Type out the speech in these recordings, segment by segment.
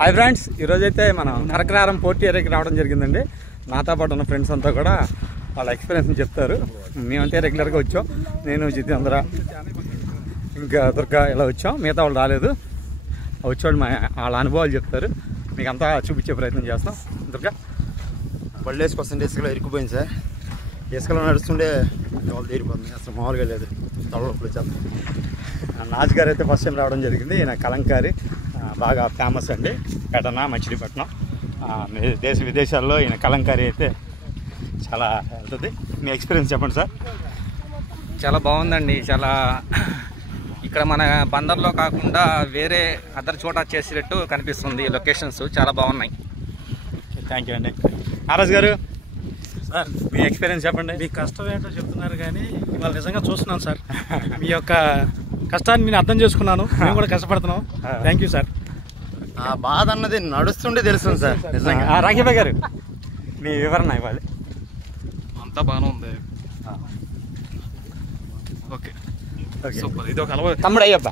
Hi friends, ఈరోజైతే మనం నరకరారం port ఏరియాకి రావడం జరిగిందండి. నాతో పాటు ఉన్న ఫ్రెండ్స్ అంతా కూడా వాళ్ళ ఎక్స్పీరియన్స్ చెప్తారు. మేమంతే రెగ్యులర్గా వచ్చాం. నేను జితేంద్ర ఇంకా దుర్గా ఇలా వచ్చాం. మిగతా వాళ్ళు రాలేదు. వచ్చేవాళ్ళు వాళ్ళ అనుభవాలు చెప్తారు. మీకు అంతా చూపించే ప్రయత్నం చేస్తాం. దుర్గా బళ్ళు వేసుకొస్తుంటే ఇసుకలో ఇరుక్కుపోయింది సార్. ఇసుకలో నడుస్తుండే వాళ్ళు తీరిపోతుంది, అసలు మామూలుగా లేదు. తలనొప్పులు వచ్చేస్తాం. నాజ్ గారు అయితే ఫస్ట్ టైం రావడం జరిగింది. ఈయన కలంకారి, బాగా ఫేమస్ అండి. పెటన మచిలీపట్నం, దేశ విదేశాల్లో ఈయన కలంకారీ అయితే చాలా వెళ్తుంది. మీ ఎక్స్పీరియన్స్ చెప్పండి సార్. చాలా బాగుందండి. చాలా ఇక్కడ మన బందర్లో కాకుండా వేరే అదర్ చోట చేసేటట్టు కనిపిస్తుంది. లొకేషన్స్ చాలా బాగున్నాయి. థ్యాంక్ యూ అండి. నారాజ్ గారు సార్, మీ ఎక్స్పీరియన్స్ చెప్పండి. మీ కష్టం ఏంటో చెప్తున్నారు కానీ ఇవాళ నిజంగా చూస్తున్నాను సార్. మీ యొక్క కష్టాన్ని నేను అర్థం చేసుకున్నాను. మేము కూడా కష్టపడుతున్నాం. Thank you sir. ఆ బాధ అన్నది నడుస్తుండే తెలుస్తుంది సార్ నిజంగా. రాఘవ గారు మీ వివరణ ఇవ్వాలి. అంతా బాగానే ఉంది. Okay, super. ఇది ఒక అలవాటు తమ్ముడు అయ్యప్ప,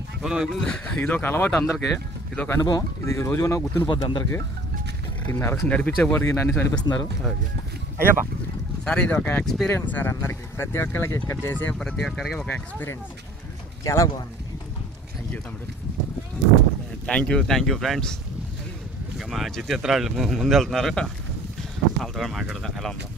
ఇది ఒక అలవాటు అందరికీ. ఇది ఒక అనుభవం. ఇది రోజు గుర్తుండిపోద్ది అందరికీ. ఈ నడిపించే వాడికి నన్ను నడిపిస్తున్నారు. అయ్యప్ప సార్, ఇది ఒక ఎక్స్పీరియన్స్ సార్. అందరికి ప్రతి ఒక్కరికి ఇక్కడ చేసే ప్రతి ఒక్కరికి ఒక ఎక్స్పీరియన్స్. చాలా బాగుంది. థ్యాంక్ యూ తమ్ముడు. Thank you friends. ఇంకా మా చిత్రాలు ముందు వెళ్తున్నారు. వాళ్ళతో మాట్లాడదాం ఎలా ఉందో.